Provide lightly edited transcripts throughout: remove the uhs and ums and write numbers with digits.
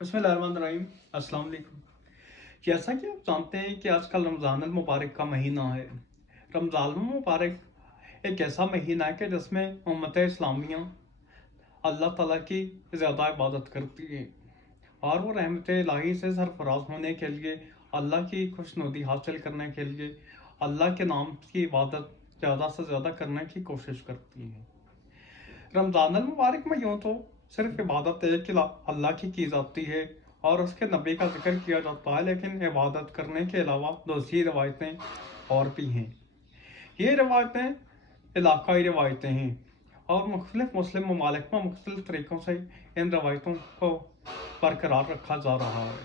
बिस्मिल्लाहिर्रहमानिर्रहीम। अस्सलाम वालेकुम। जैसा कि आप जानते हैं कि आजकल रमज़ान अल मुबारक का महीना है। रमज़ान अल मुबारक एक ऐसा महीना है कि जिसमें उम्मत इस्लामिया अल्लाह ताला की ज़्यादा इबादत करती है और वो रहमत इलाही से सरफराज होने के लिए, अल्लाह की खुशनुदी हासिल करने के लिए, अल्लाह के नाम की इबादत ज़्यादा से ज़्यादा करने की कोशिश करती है। रमज़ान अल मुबारक में यूँ तो सिर्फ इबादत एक कि अल्लाह की जाती है और उसके नबी का जिक्र किया जाता है, लेकिन इबादत करने के अलावा दूसरी रवायतें और भी हैं। ये रवायतें इलाकाई रवायतें हैं और मुख्तलिफ मुस्लिम ममालिक में मुख्तलिफ तरीक़ों से इन रवायतों को बरकरार रखा जा रहा है।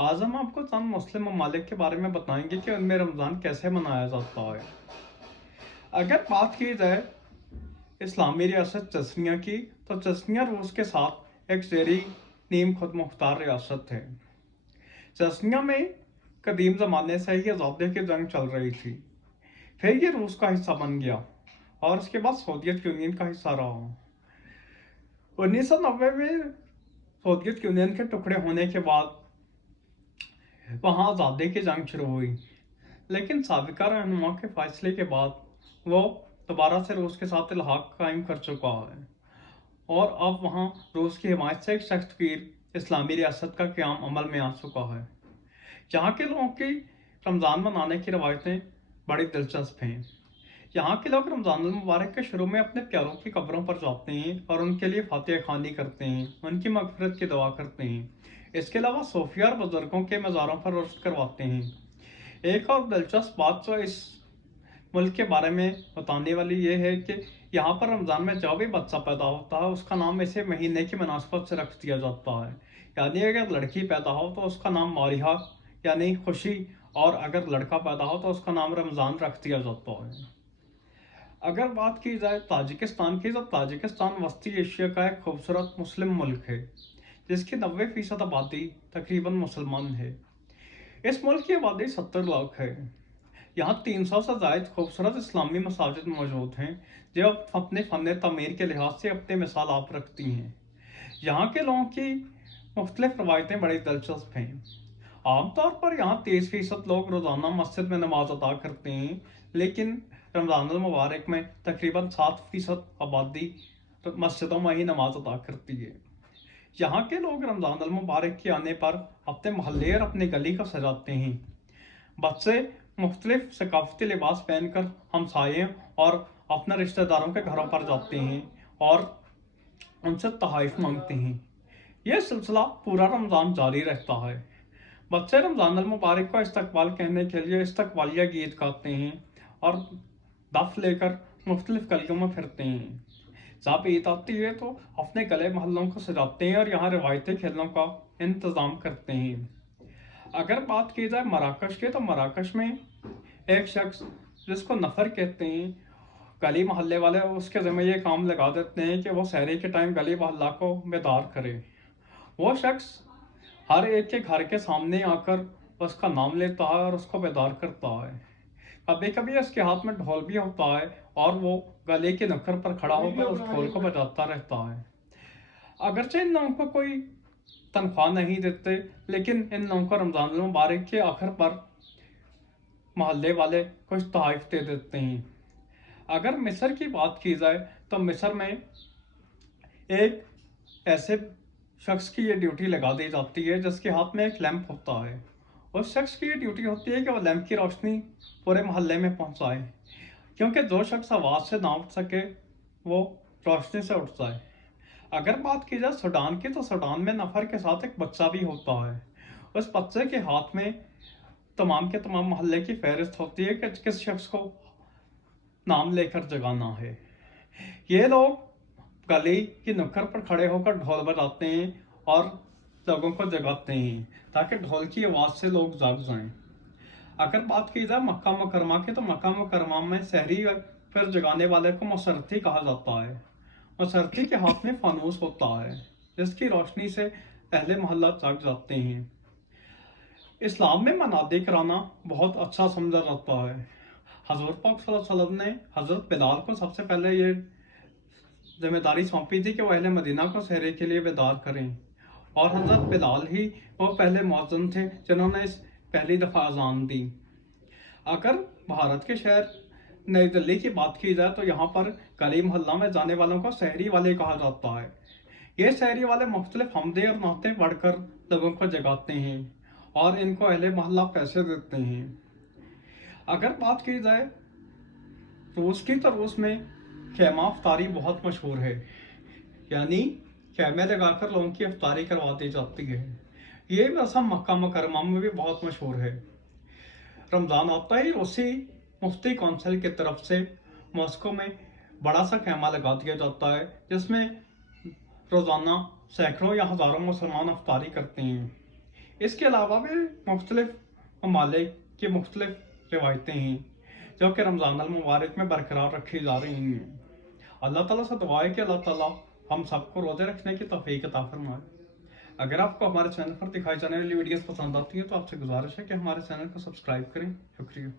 आज हम आपको चंद मुस्लिम ममालिक के बारे में बताएंगे कि उनमें रमज़ान कैसे मनाया जाता है। अगर बात की जाए इस्लामी रियासत चस्निया की, तो चस्निया रूस के साथ एक ज़ेरी नीम खुद मुख्तार रियासत है। चस्निया में कदीम ज़माने से ही आज़ादी की जंग चल रही थी, फिर ये रूस का हिस्सा बन गया और उसके बाद सोवियत यूनियन का हिस्सा रहा। 1990 में सोवियत यूनियन के टुकड़े होने के बाद वहाँ आज़ादी की जंग शुरू हुई, लेकिन साबिका रहनुमा के फैसले के बाद वो दोबारा से रूस के साथ इल्हाक कायम कर चुका है और अब वहाँ रूस की हिमायत से एक सख्त गिर इस्लामी रियासत का क़याम अमल में आ चुका है। यहाँ के लोगों की रमज़ान मनाने की रवायतें बड़ी दिलचस्प हैं। यहाँ के लोग रमज़ान मुबारक के शुरू में अपने प्यारों की कब्रों पर जाते हैं और उनके लिए फातिहा खानी करते हैं, उनकी मग़फ़िरत की दुआ करते हैं। इसके अलावा सूफिया और बुज़ुर्गों के मज़ारों पर रुश्त करवाते हैं। एक और दिलचस्प बात जो इस मुल्क के बारे में बताने वाली ये है कि यहाँ पर रमज़ान में जो भी बच्चा पैदा होता है उसका नाम इसे महीने की मुनासबत से रख दिया जाता है। यानी अगर लड़की पैदा हो तो उसका नाम मारिहा यानी खुशी, और अगर लड़का पैदा हो तो उसका नाम रमज़ान रख दिया जाता है। अगर बात की जाए ताजिकिस्तान की, तो ताजिकिस्तान वस्ती एशिया का एक खूबसूरत मुस्लिम मुल्क है जिसकी 90% आबादी तकरीबन मुसलमान है। इस मुल्क की आबादी 70 लाख है। यहाँ 300 से ज़ायद खूबसूरत इस्लामी मसाजिद मौजूद हैं जो अपने फ़न तमीर के लिहाज से अपने मिसाल आप रखती हैं। यहाँ के लोगों की मुख्तलिफ रवायतें बड़ी दिलचस्प हैं। आमतौर पर यहाँ 30% लोग रोज़ाना मस्जिद में नमाज अदा करते हैं, लेकिन रमज़ान मुबारक में तकरीबन 7% आबादी तो मस्जिदों में ही नमाज अदा करती है। यहाँ के लोग रमज़ान मुबारक के आने पर अपने मोहल्ले और अपनी गली को सजाते हैं। बच्चे मुख्तलिफ सकाफती लिबास पहनकर हमसाये और अपने रिश्तेदारों के घरों पर जाते हैं और उनसे तहाइफ मांगते हैं। यह सिलसिला पूरा रमज़ान जारी रहता है। बच्चे रमज़ान अल मुबारक को इस्तकबाल कहने के लिए इस्तकबालिया गीत गाते हैं और दफ लेकर मुख्तलिफ गलियों में फिरते हैं। जब ईद आती है तो अपने गले महलों को सजाते हैं और यहाँ रिवायती खेलों का इंतज़ाम करते हैं। अगर बात की जाए मराकश की, तो मराकश में एक शख्स जिसको नफ़र कहते हैं, गली मोहल्ले वाले उसके ज़िम्मे ये काम लगा देते हैं कि वो सहरी के टाइम गली मोहल्ला को बेदार करे। वो शख्स हर एक के घर के सामने आकर उसका नाम लेता है और उसको बेदार करता है। कभी कभी उसके हाथ में ढोल भी होता है और वो गले के नुक्कड़ पर खड़ा होकर उस ढोल को बजाता रहता है। अगरचे इन लोगों को कोई तनख्वाह नहीं देते, लेकिन इन लोगों को रमज़ान मुबारक के आखिर पर मोहल्ले वाले कुछ तोहफ़े दे देते हैं। अगर मिस्र की बात की जाए, तो मिस्र में एक ऐसे शख्स की ये ड्यूटी लगा दी जाती है जिसके हाथ में एक लैंप होता है। उस शख्स की ये ड्यूटी होती है कि वो लैंप की रोशनी पूरे मोहल्ले में पहुंचाए, क्योंकि जो शख्स आवाज़ से ना उठ सके वो रोशनी से उठ जाए। अगर बात की जाए सूडान की, तो सूडान में नफर के साथ एक बच्चा भी होता है। उस बच्चे के हाथ में तमाम के तमाम मोहल्ले की फहरिस्त होती है कि किस शख्स को नाम लेकर जगाना है। ये लोग गली की नुक्कड़ पर खड़े होकर ढोल बजाते हैं और लोगों को जगाते हैं ताकि ढोल की आवाज़ से लोग जाग जाएं। अगर बात की जाए मक्का मुकरमा की, तो मक्का मुकरमा में सहरी फिर जगाने वाले को मुसरती कहा जाता है। मुसरती के हाथ में फानूस होता है जिसकी रोशनी से अहले मोहल्ला जाग जाते हैं। इस्लाम में मनादी कराना बहुत अच्छा समझा जाता है। हज़रत पाक सल्लल्लाहु अलैहि वसल्लम ने हज़रत बिलाल को सबसे पहले ये जिम्मेदारी सौंपी थी कि वह अहले मदीना को सहरे के लिए बेदार करें। اور हज़रत बिलाल ही वो पहले मौज़िन थे जिन्होंने इस पहली दफ़ा अजान दी। अगर भारत के शहर नई दिल्ली की बात की जाए तो यहाँ पर गली मोहल्ला में जाने वालों को शहरी वाले कहा जाता है। ये शहरी वाले मुख्तलिफ हमदे और नाते पढ़कर लोगों को जगाते हैं और इनको अहले मोहल्ला पैसे देते हैं। अगर बात की जाए रूस की तो रूस में खेमा अफ्तारी बहुत मशहूर है, यानी खेमे लगाकर लोगों की अफ्तारी करवा दी जाती है। ये रस्म मक्का मुकरमा में भी बहुत मशहूर है। रमज़ान आता ही रूसी मुफ्ती कौंसिल की तरफ से मॉस्को में बड़ा सा खेमा लगा दिया जाता है जिसमें रोज़ाना सैकड़ों या हज़ारों मुसलमान अफ्तारी करते हैं। इसके अलावा भी मुख्तलिफ ममालिक की मुख्तलिफ रिवायतें हैं जो कि रमज़ान अल मुबारक में बरकरार रखी जा रही हैं। अल्लाह ताला से दुआ है कि अल्लाह ताला हम सबको रोज़े रखने की तौफीक अता फरमाए। अगर आपको हमारे चैनल पर दिखाई जाने वाली वीडियोस पसंद आती हैं तो आपसे गुजारिश है कि हमारे चैनल को सब्सक्राइब करें। शुक्रिया।